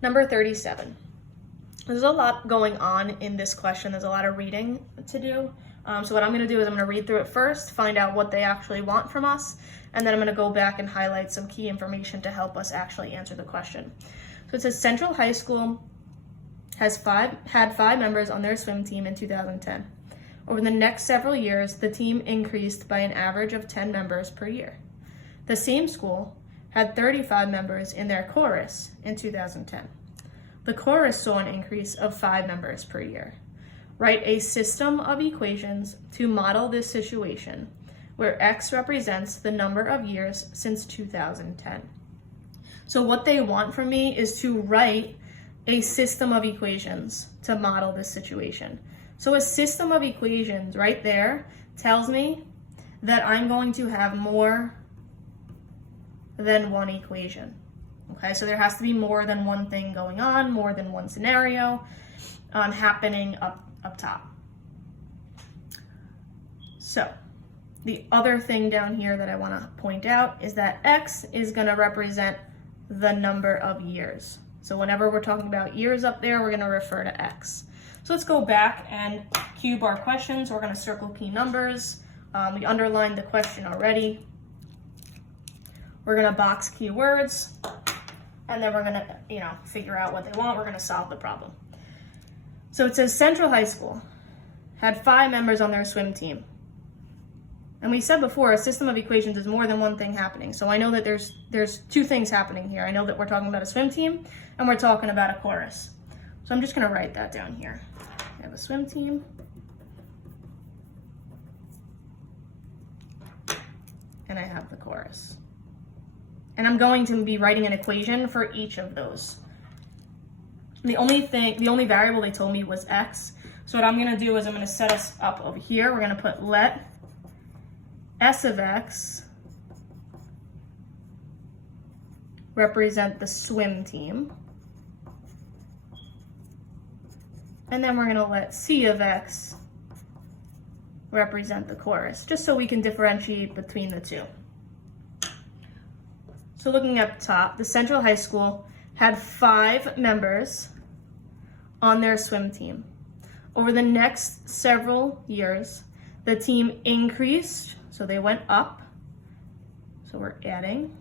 Number 37. There's a lot going on in this question. There's a lot of reading to do. So what I'm going to do is I'm going to read through it first, find out what they actually want from us, and then I'm going to go back and highlight some key information to help us actually answer the question. So it says Central High School had 5 members on their swim team in 2010. Over the next several years, the team increased by an average of 10 members per year. The same school had 35 members in their chorus in 2010. The chorus saw an increase of 5 members per year. Write a system of equations to model this situation, where x represents the number of years since 2010. So what they want from me is to write a system of equations to model this situation. So a system of equations right there tells me that I'm going to have more than one equation. Okay, so there has to be more than one thing going on, more than one scenario happening up top. So the other thing down here that I want to point out is that x is going to represent the number of years. So whenever we're talking about years up there, we're going to refer to x. So let's go back and cube our questions. We're going to circle key numbers. We underlined the question already. We're going to box keywords, and then we're going to, figure out what they want. We're going to solve the problem. So it says Central High School had 5 members on their swim team. And we said before, a system of equations is more than one thing happening. So I know that there's 2 things happening here. I know that we're talking about a swim team and we're talking about a chorus. So I'm just going to write that down here. I have a swim team. And I have the chorus. And I'm going to be writing an equation for each of those. The only variable they told me was x. So what I'm going to do is I'm going to set us up over here. We're going to put let s of x represent the swim team. And then we're going to let c of x represent the chorus, just so we can differentiate between the two. So looking at the top, the Central High School had 5 members on their swim team. Over the next several years, the team increased, so they went up, so we're adding,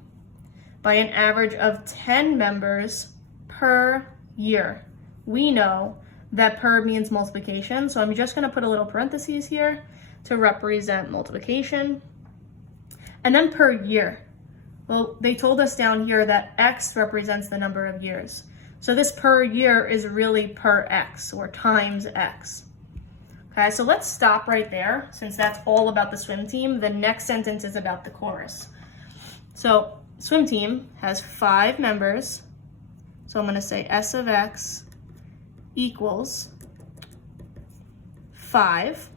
by an average of 10 members per year. We know that per means multiplication, so I'm just going to put a little parentheses here to represent multiplication. And then per year. Well, they told us down here that x represents the number of years. So this per year is really per x, or times x. Okay, so let's stop right there. Since that's all about the swim team, the next sentence is about the chorus. So swim team has 5 members. So I'm going to say s of x equals 5.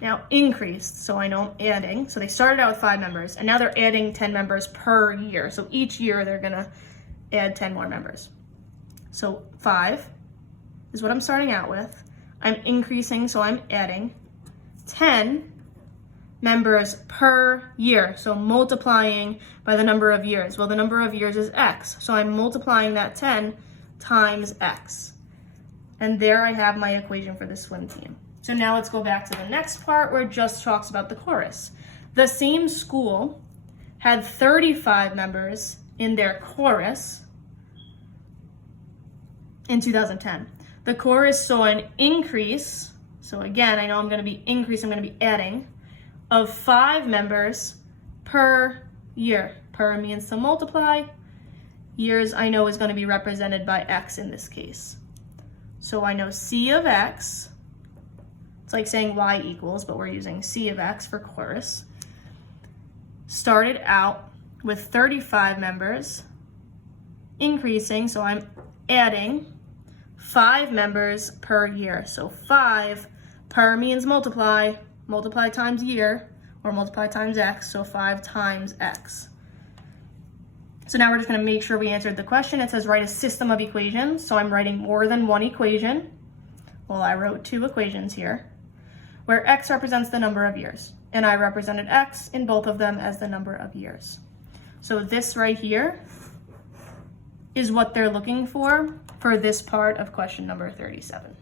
Now increased, so I know I'm adding. So they started out with 5 members, and now they're adding 10 members per year. So each year they're gonna add 10 more members. So 5 is what I'm starting out with. I'm increasing, so I'm adding 10 members per year. So multiplying by the number of years. Well, the number of years is x, so I'm multiplying that 10 times x. And there I have my equation for the swim team. So now let's go back to the next part where it just talks about the chorus. The same school had 35 members in their chorus in 2010. The chorus saw an increase, so again, I know I'm going to be increasing, I'm going to be adding, of 5 members per year. Per means to multiply. Years I know is going to be represented by x in this case. So I know c of x, it's like saying y equals, but we're using c of x for chorus, started out with 35 members, increasing, so I'm adding 5 members per year. So 5 per means multiply, multiply times year, or multiply times x, so 5 times x. So now we're just going to make sure we answered the question. It says write a system of equations, so I'm writing more than one equation. Well, I wrote 2 equations here, where x represents the number of years, and I represented x in both of them as the number of years. So this right here is what they're looking for this part of question number 37.